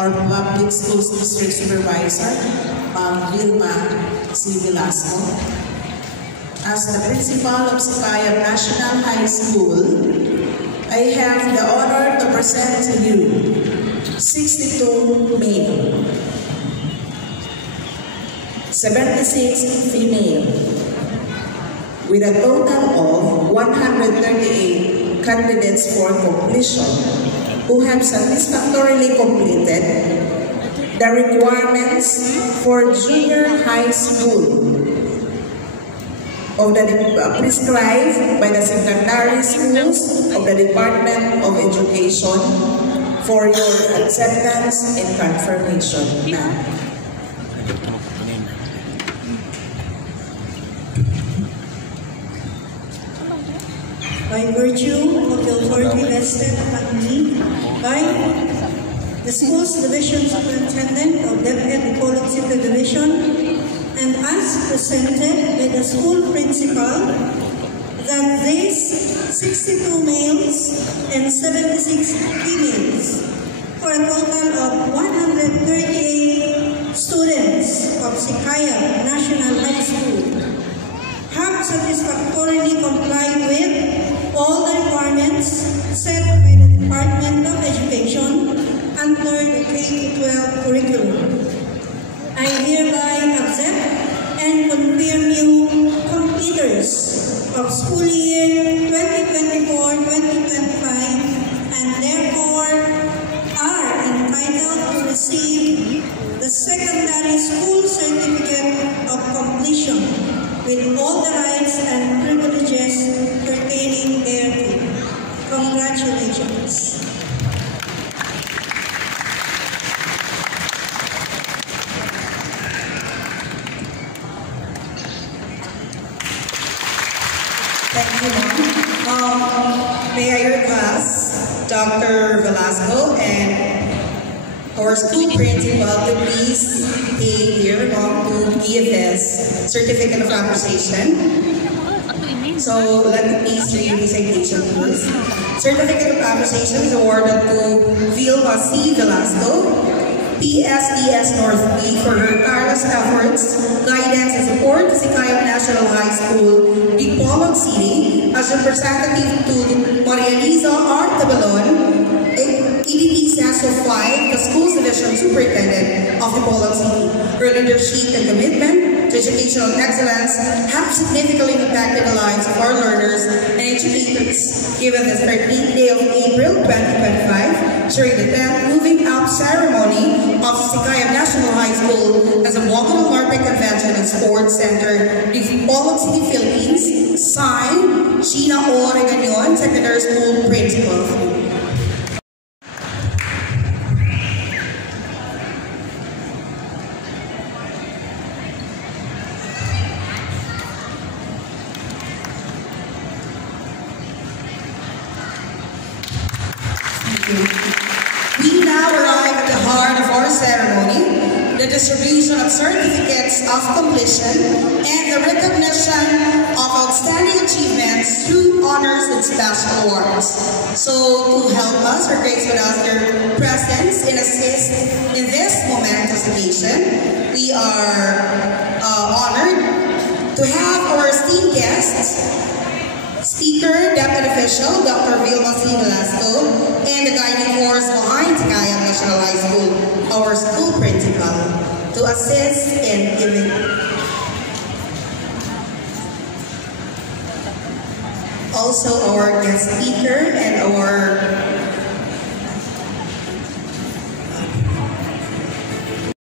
our Public Schools District Supervisor, Vilma C. Velasco. As the principal of Sikayab National High School, I have the honor to present to you 62 male, 76 female, with a total of 138 candidates for completion who have satisfactorily completed the requirements for junior high school of the prescribed by the secondary schools of the Department of Education for your acceptance and confirmation. By virtue of the authority vested upon me by the Schools Division Superintendent of DepEd Bacolod City Division, and as presented by the school principal, that these 62 males and 76 females, for a total of 138 students of Sikayab National High School, have satisfactorily complied with all the requirements set by the Department of Education under the K-12 curriculum. I hereby accept and confirm you completers of school year 2024-2025 and therefore are entitled to receive the secondary school certificate of completion with all the rights and privileges pertaining thereto. Congratulations. Thank you, Mom. May I request Dr. Velasco and our school principal to please stay here to give his certificate of appreciation. So let me please read the citation first. Certificate of appreciation is awarded to Vilma C. Velasco, PSDS North B, for her tireless efforts, guidance, and support to Sikayab National High School, Bacolod City, as representative to Maria Liza R. Tabalon, EDT SESO 5, the Schools Division Superintendent of Bacolod City. Her leadership and commitment to educational excellence have significantly impacted the lives of our learners and educators. Given the 13th day of April 2025, during the 10th Moving Up ceremony of Sikayab National High School as a Walking Olympic Convention and Sports Center, the Bacolod City, Philippines, signed Gina O. Regañon, Secondary School Principal. We now arrive at the heart of our ceremony, the distribution of certificates of completion and the recognition of outstanding achievements through honors and special awards. So to help us or grace with us their presence and assist in this momentous occasion, we are honored to have our esteemed guests, Speaker, Deputy Official, Dr. Vilma C. Velasco, and the guiding force behind Sikayab National High School, our school principal, to assist in giving. Also our guest speaker and our